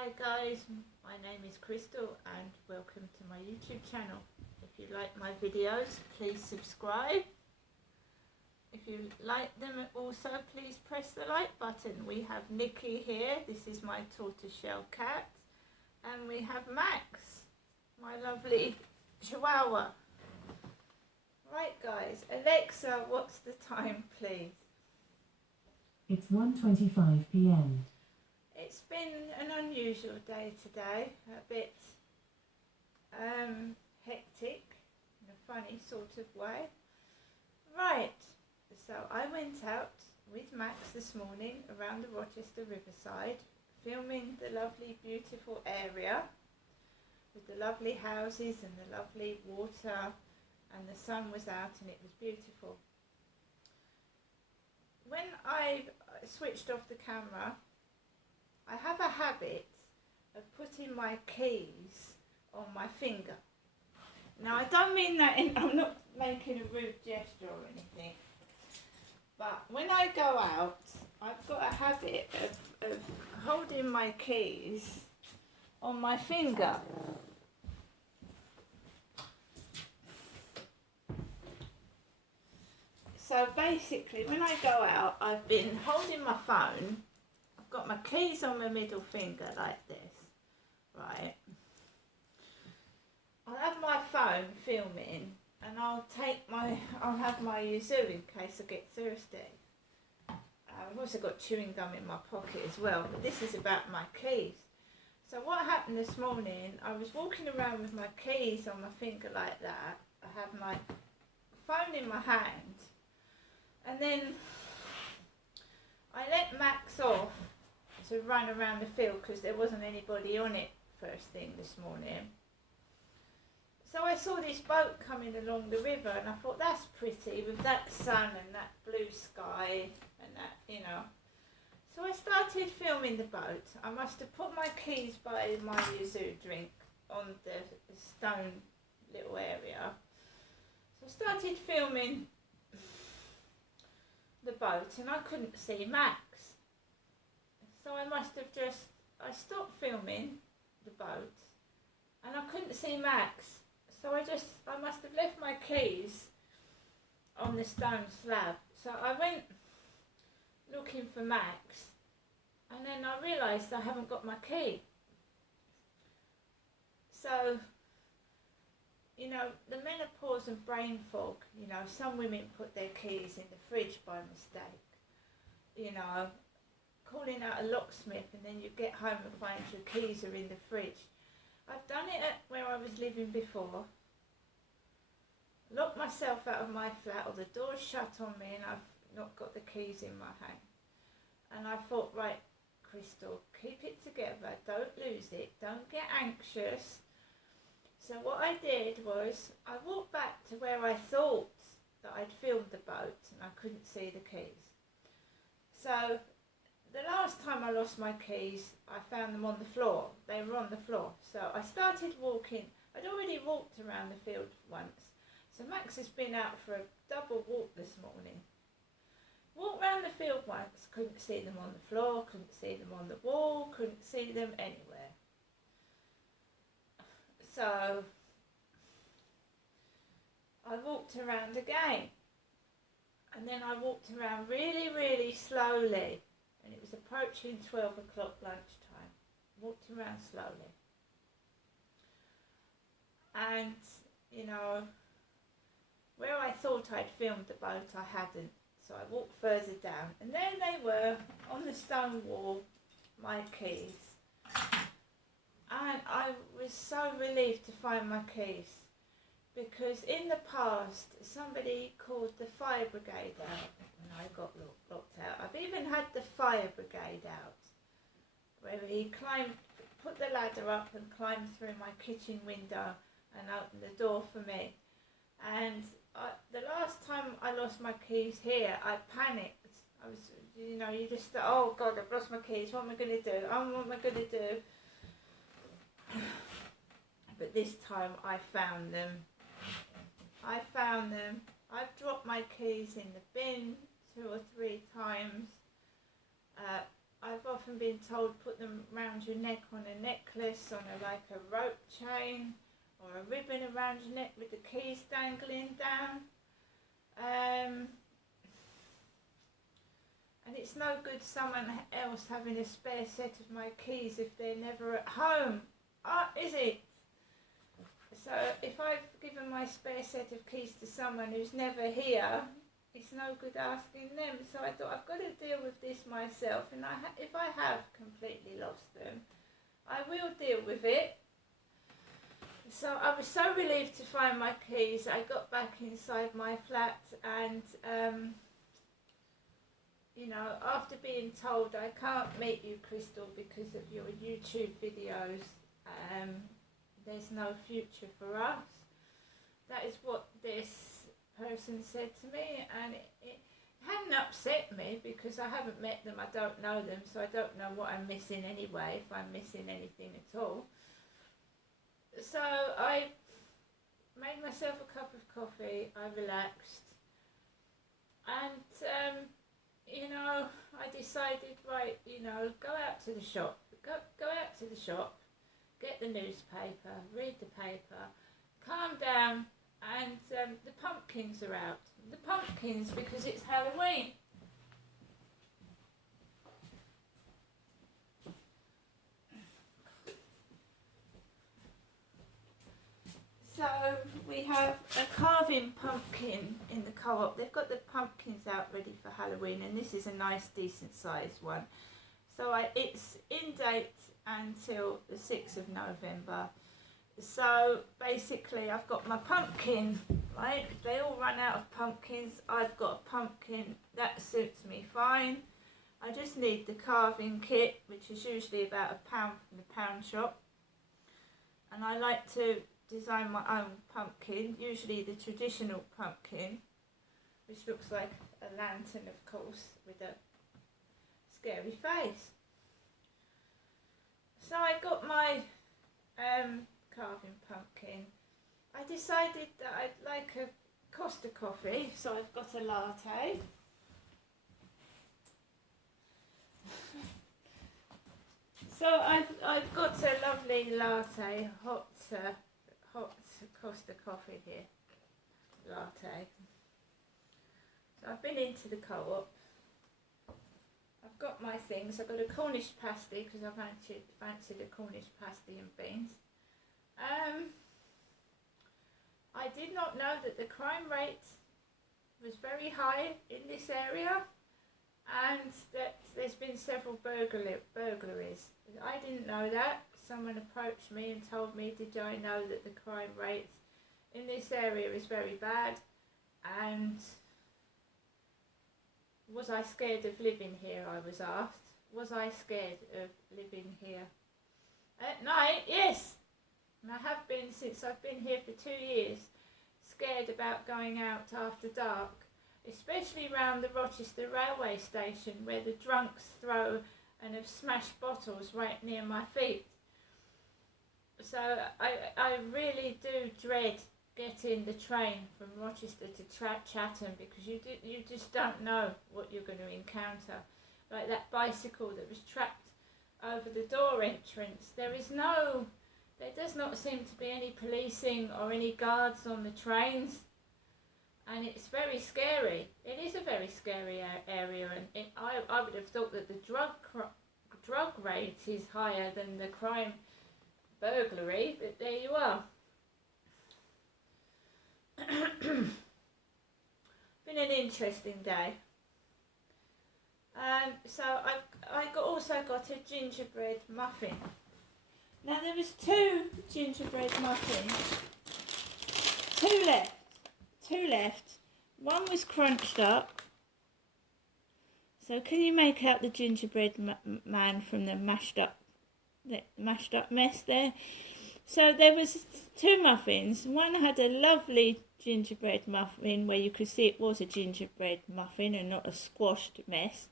Hi guys, my name is Crystal and welcome to my YouTube channel. If you like my videos, please subscribe. If you like them also, please press the like button. We have Nikki here, this is my tortoiseshell cat, and we have Max, my lovely chihuahua. Right guys, Alexa, what's the time please? It's 1:25 p.m. It's been an unusual day today, a bit hectic in a funny sort of way. Right, so I went out with Max this morning around the Rochester Riverside, filming the lovely beautiful area with the lovely houses and the lovely water, and the sun was out and it was beautiful. When I switched off the camera, I have a habit of putting my keys on my finger. Now I don't mean that I'm not making a rude gesture or anything, but when I go out, I've got a habit of holding my keys on my finger. So basically when I go out, I've been holding my phone. I've got my keys on my middle finger like this, right? I'll have my phone filming and I'll have my Yuzu in case I get thirsty. I've also got chewing gum in my pocket as well, but this is about my keys. So what happened this morning, I was walking around with my keys on my finger like that. I have my phone in my hand, and then I let Max off to run around the field because there wasn't anybody on it first thing this morning. So I saw this boat coming along the river and I thought that's pretty with that sun and that blue sky and that, you know. So I started filming the boat. I must have put my keys by my Yuzu drink on the stone little area. So I started filming the boat and I couldn't see Max. So I stopped filming the boat and I couldn't see Max. So I must have left my keys on the stone slab. So I went looking for Max and then I realised I haven't got my key. So, you know, the menopause and brain fog, you know, some women put their keys in the fridge by mistake, you know, calling out a locksmith and then you get home and find your keys are in the fridge. I've done it at where I was living before, locked myself out of my flat or the door's shut on me and I've not got the keys in my hand. And I thought, right, Crystal, keep it together, don't lose it, don't get anxious. So what I did was I walked back to where I thought that I'd filmed the boat and I couldn't see the keys. So the last time I lost my keys, I found them on the floor. They were on the floor. So I started walking. I'd already walked around the field once. So Max has been out for a double walk this morning. Walked around the field once, couldn't see them on the floor, couldn't see them on the wall, couldn't see them anywhere. So I walked around again. And then I walked around really, really slowly. And it was approaching 12 o'clock lunchtime. Walked around slowly. And, you know, where I thought I'd filmed the boat, I hadn't. So I walked further down. And there they were, on the stone wall, my keys. And I was so relieved to find my keys. Because in the past, somebody called the fire brigade out when I got locked out. I've even had the fire brigade out, where he put the ladder up and climbed through my kitchen window and opened the door for me. And the last time I lost my keys here, I panicked. I was, you know, you just thought, oh God, I've lost my keys, what am I going to do? What am I going to do? But this time I found them. I've dropped my keys in the bin 2 or 3 times. I've often been told put them round your neck on a necklace, on like a rope chain, or a ribbon around your neck with the keys dangling down. And it's no good someone else having a spare set of my keys if they're never at home, is it? So if I've given my spare set of keys to someone who's never here, it's no good asking them. So I thought I've got to deal with this myself, and if I have completely lost them, I will deal with it. So I was so relieved to find my keys. I got back inside my flat and, you know, after being told I can't meet you, Crystal, because of your YouTube videos, there's no future for us. That is what this person said to me, and it hadn't upset me because I haven't met them, I don't know them, so I don't know what I'm missing anyway, if I'm missing anything at all. So I made myself a cup of coffee, I relaxed, and you know, I decided, right, you know, go out to the shop, go out to the shop, get the newspaper, read the paper, calm down, and the pumpkins are out. The pumpkins, because it's Halloween. So we have a carving pumpkin in the co-op. They've got the pumpkins out ready for Halloween, and this is a nice decent sized one. So it's in date until the 6th of November. So basically I've got my pumpkin, right? They all run out of pumpkins. I've got a pumpkin that suits me fine. I just need the carving kit, which is usually about £1 from the pound shop. And I like to design my own pumpkin, usually the traditional pumpkin, which looks like a lantern, of course, with a scary face. So I got my carving pumpkin. I decided that I'd like a Costa coffee, so I've got a latte. So I've got a lovely latte, hot Costa coffee here, latte. So I've been into the co-op. I've got my things. I've got a Cornish pasty because I fancied a Cornish pasty and beans. I did not know that the crime rate was very high in this area, and that there's been several burglaries. I didn't know that. Someone approached me and told me, did I know that the crime rate in this area is very bad, and was I scared of living here, I was asked. Was I scared of living here? At night, yes. And I have been since I've been here for 2 years, scared about going out after dark, especially round the Rochester railway station where the drunks throw and have smashed bottles right near my feet. So I really do dread getting the train from Rochester to Chatham, because you just don't know what you're going to encounter. Like that bicycle that was trapped over the door entrance. There does not seem to be any policing or any guards on the trains, and it's very scary. It is a very scary area, and I would have thought that the drug rate is higher than the crime burglary, but there you are. Been an interesting day. So I also got a gingerbread muffin. Now there was 2 gingerbread muffins, 2 left. One was crunched up. So can you make out the gingerbread man from the mashed up mess there? So there was 2 muffins. One had a lovely gingerbread muffin where you could see it was a gingerbread muffin and not a squashed mess.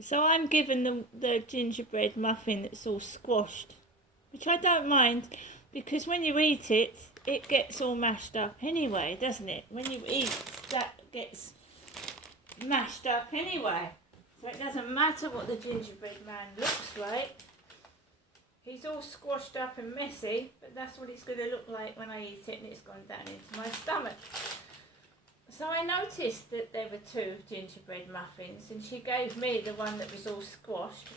So I'm given the gingerbread muffin that's all squashed, which I don't mind, because when you eat it, it gets all mashed up anyway, doesn't it? When you eat, that gets mashed up anyway. So it doesn't matter what the gingerbread man looks like. He's all squashed up and messy, but that's what he's going to look like when I eat it and it's gone down into my stomach. So I noticed that there were 2 gingerbread muffins and she gave me the one that was all squashed.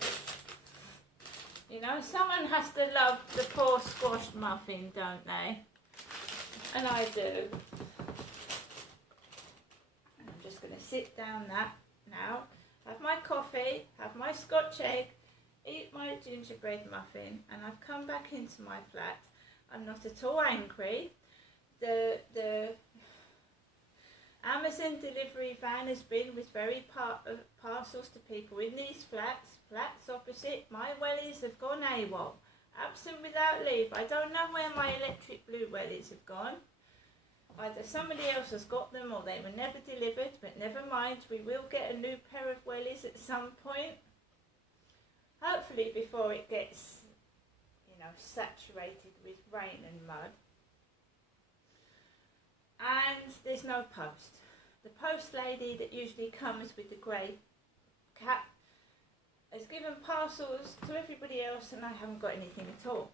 You know, someone has to love the poor squashed muffin, don't they? And I do. And I'm just going to sit down that now, have my coffee, have my Scotch egg, eat my gingerbread muffin, and I've come back into my flat. I'm not at all angry. The Amazon delivery van has been with very parcels to people in these flats opposite. My wellies have gone AWOL, absent without leave. I don't know where my electric blue wellies have gone. Either somebody else has got them or they were never delivered, but never mind, we will get a new pair of wellies at some point. Hopefully before it gets, you know, saturated with rain and mud. And there's no post. The post lady that usually comes with the grey cap has given parcels to everybody else and I haven't got anything at all.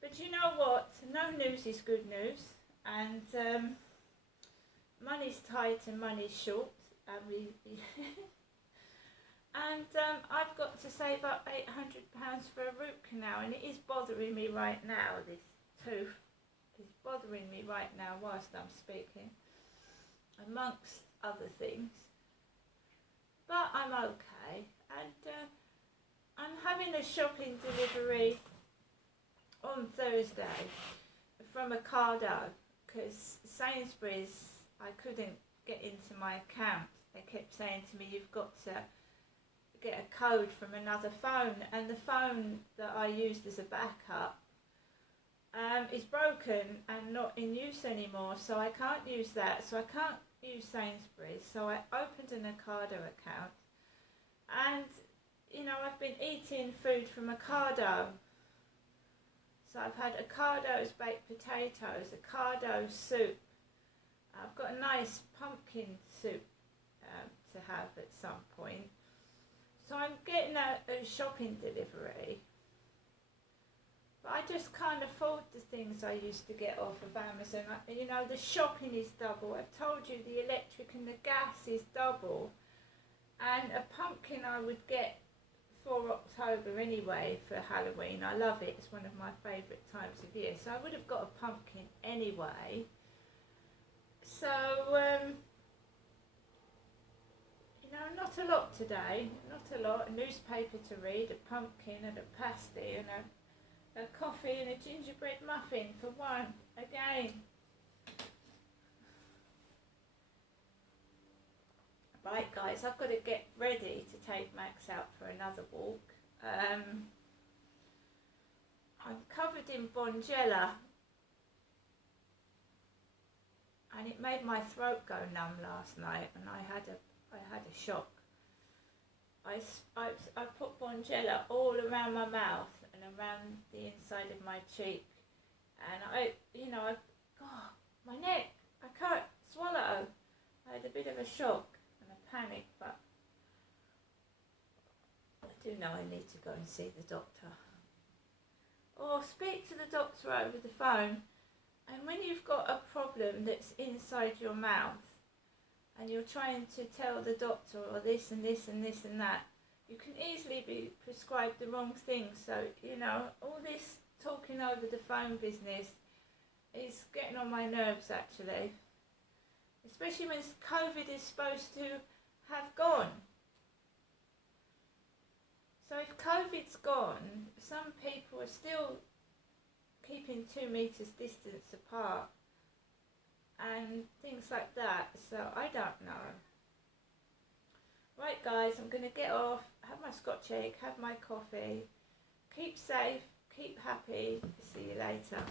But you know what? No news is good news, and money's tight and money's short. And I've got to save up £800 for a root canal, and it is bothering me right now. This tooth is bothering me right now whilst I'm speaking, amongst other things. But I'm okay, and I'm having a shopping delivery on Thursday from Ocado, because Sainsbury's, I couldn't get into my account. They kept saying to me, you've got to get a code from another phone, and the phone that I used as a backup is broken and not in use anymore, so I can't use that, so I can't use Sainsbury's. So I opened an Ocado account, and you know, I've been eating food from Ocado. So I've had Ocado's baked potatoes, Ocado soup. I've got a nice pumpkin soup to have at some point. So I'm getting a shopping delivery. But I just can't afford the things I used to get off of Amazon. You know, the shopping is double. I've told you the electric and the gas is double. And a pumpkin I would get for October anyway for Halloween. I love it. It's one of my favourite times of year. So I would have got a pumpkin anyway. So, you know, not a lot today. Not a lot. A newspaper to read, a pumpkin and a pasty and a coffee and a gingerbread muffin for one. Again. Right guys, I've got to get ready to take Max out for another walk. I'm covered in Bonjela and it made my throat go numb last night, and I had a shock. I put Bonjela all around my mouth and around the inside of my cheek, and God, my neck, I can't swallow. I had a bit of a shock and a panic, but I do know I need to go and see the doctor. Or speak to the doctor over the phone. And when you've got a problem that's inside your mouth and you're trying to tell the doctor or this and this and this and that, you can easily be prescribed the wrong thing. So, you know, all this talking over the phone business is getting on my nerves actually. Especially when COVID is supposed to have gone. So if COVID's gone, some people are still keeping 2 meters distance apart and things like that, so I don't know. Right guys, I'm going to get off, have my Scotch egg, have my coffee, keep safe, keep happy, see you later.